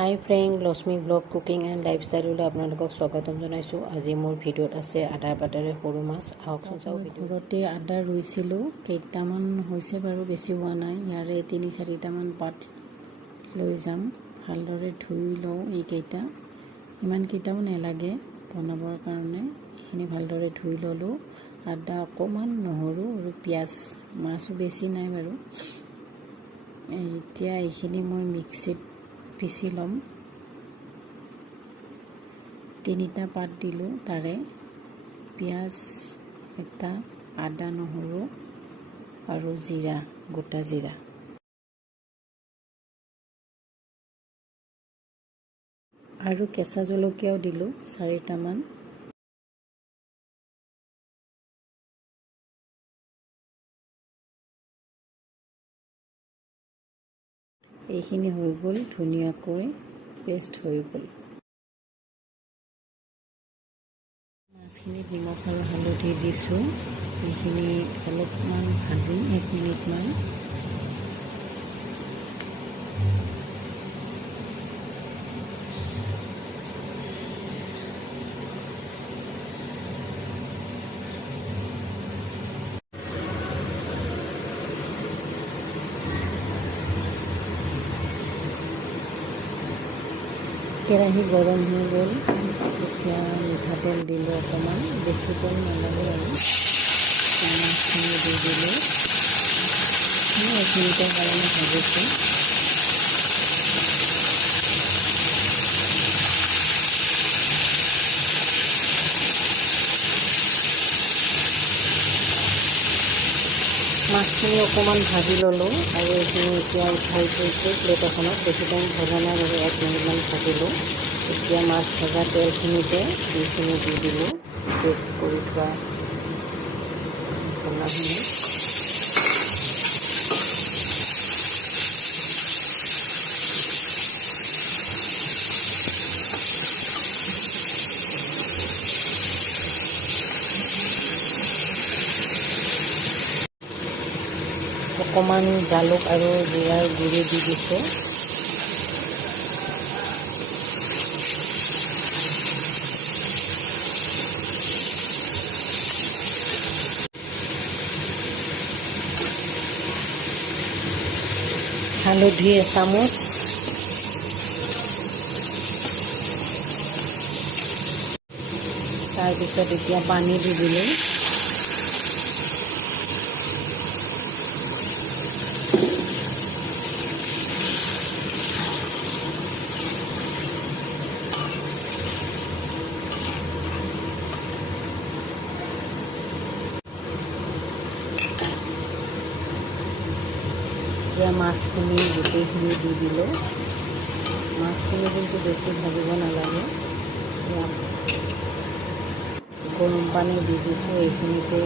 High friend, Lakshmi blog cooking and লাইফষ্টাইললৈ আপোনালোকক স্বাগতম জনাইছোঁ। আজি মোৰ ভিডিঅ'ত আছে আদাৰ বাটাৰে সৰু মাছ। আহকচোন চাওঁ। ঘৰতে আদা ৰুইছিলোঁ, কেইটামান হৈছে বাৰু, বেছি হোৱা নাই। ইয়াৰে ৩-৪টামান পাত লৈ যাম। ভালদৰে ধুই লওঁ। এইকেইটা ইমানকেইটাও নালাগে বনাবৰ কাৰণে। এইখিনি ভালদৰে ধুই ল'লোঁ। আদা অকণমান, নহৰু আৰু পিঁয়াজ, মাছো বেছি নাই বাৰু। এতিয়া এইখিনি মই মিক্সিত পিচি ল'ম। 3টা পাত দিলোঁ, তাৰে পিঁয়াজ এটা, আদা নহৰু আৰু জিৰা, গোটা জিৰা। আৰু কেঁচা জলকীয়াও দিলোঁ 4টামান। এইখিনি হৈ গ'ল, ধুনীয়াকৈ পেষ্ট হৈ গ'ল। মাছখিনিত নিমখ আৰু হালধি দিছোঁ। এইখিনি অলপমান ভাজিম 1 মিনিটমান। কেৰাহী গৰম হৈ গ'ল। এতিয়া মিঠাতেল দিলোঁ অকণমান, বেছি তেল নালাগে আৰু। মাছখিনি দি দিলোঁ। 1 মিনিটৰ কাৰণে ভাজিছোঁ। মাছখিনি অকণমান ভাজি ল'লোঁ আৰু এইখিনি এতিয়া উঠাই থৈছোঁ প্লেট এখনত। বেছি টাইম ভজা নাই বাৰু, 1 মিনিটমান ভাজিলোঁ। এতিয়া মাছ ভজা তেলখিনিতে এইখিনি দি দিলোঁ, পেষ্ট কৰি থোৱা মছলাখিনি। অকণমান জালুক আৰু জিৰাৰ গুড়ি দি দিছোঁ। হালধি এচামুচ, তাৰপিছত এতিয়া পানী দি দিলোঁ। এতিয়া মাছখিনি গোটেইখিনি দি দিলোঁ। মাছখিনি কিন্তু বেছি ভাজিব নালাগে। গৰম পানী দি দিছোঁ, এইখিনিতে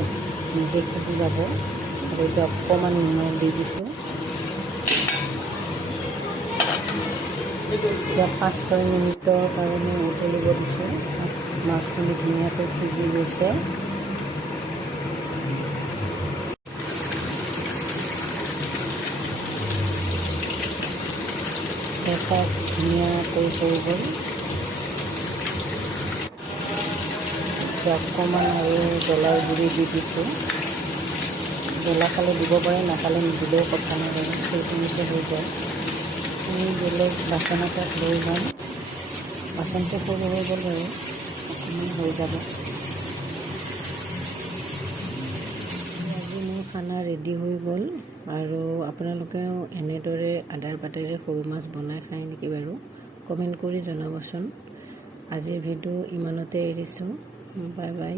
নিজে সিজি যাব। আৰু এতিয়া অকণমান নিমখ দি দিছোঁ। এতিয়া 5-6 মিনিটৰ কাৰণে উতলিব দিছোঁ। মাছখিনি ধুনীয়াকৈ সিজি গৈছে। কেঁচা ধুনীয়াকৈ হৈ গ'ল। অকণমান আৰু জ্বলাৰ গুড়ি দি দিছোঁ। জ্বলা খালে দিব পাৰে, নাখালে নিদিলেও কথা নাই বাৰু, সেইখিনিতে হৈ যায়। আমি বেলেগ বাচন এটাত লৈ যাম। বাচনটো সৰু হৈ গ'ল বাৰু, অকণমান হৈ যাব। আজি মোৰ খানা ৰেডি হৈ গ'ল। আৰু আপোনালোকেও এনেদৰে আদাৰ বাটাৰে সৰু মাছ বনাই খায় নেকি বাৰু? কমেণ্ট কৰি জনাবচোন। আজিৰ ভিডিঅ' ইমানতে এৰিছোঁ। Bye bye.